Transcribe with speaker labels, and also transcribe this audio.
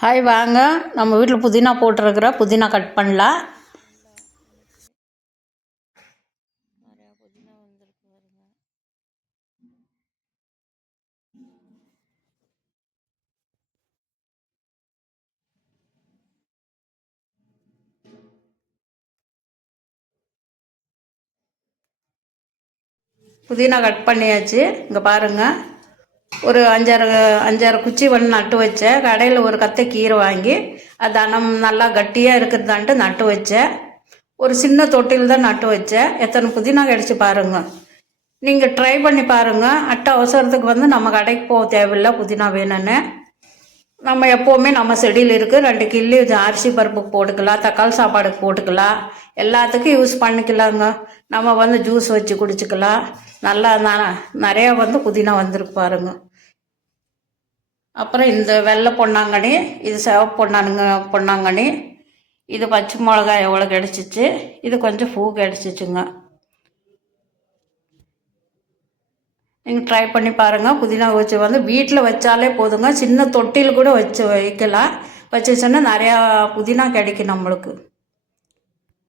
Speaker 1: Hi வாங்க. நம்ம வீட்டில் புதினா போட்டிருக்கிற புதினா கட் பண்ணலாம்.
Speaker 2: புதினா
Speaker 1: புதினா கட் பண்ணியாச்சு. இங்கே பாருங்கள் ஒரு அஞ்சாறு அஞ்சாறு குச்சி வந்து நட்டு வச்சேன். கடையில் ஒரு கத்தை கீரை வாங்கி அது தனம் நல்லா கட்டியாக இருக்கிறதான்ட்டு நட்டு வச்சேன். ஒரு சின்ன தொட்டில் தான் நட்டு வச்சேன். எத்தனை புதினா கிடச்சி பாருங்கள் நீங்கள் ட்ரை பண்ணி பாருங்கள் அட்டை அவசரத்துக்கு வந்து நம்ம கடைக்கு போக தேவையில்லை புதினா வேணும்னு. நம்ம எப்போவுமே நம்ம செடியில் இருக்குது ரெண்டு கிள்ளி அரிசி பருப்புக்கு போட்டுக்கலாம் தக்காளி சாப்பாடுக்கு போட்டுக்கலாம். எல்லாத்துக்கும் யூஸ் பண்ணிக்கலாங்க. நம்ம வந்து ஜூஸ் வச்சு குடிச்சுக்கலாம். நல்லா நிறையா வந்து புதினா வந்துருக்கு பாருங்க. அப்புறம் இந்த வெள்ளை பொன்னாங்கண்ணி இது சிவப்பு பொன்னானுங்க பொன்னாங்கண்ணி. இது பச்சை மிளகாய் எவ்வளோ கிடச்சிச்சு? இது கொஞ்சம் பூ கிடச்சிச்சுங்க. நீங்கள் ட்ரை பண்ணி பாருங்கள் புதினா வச்சு வந்து வீட்டில் வச்சாலே போதுங்க. சின்ன தொட்டியில் கூட வச்சு வைக்கலாம். வச்சுச்சுன்னா நிறையா புதினா கிடைக்கும் நம்மளுக்கு.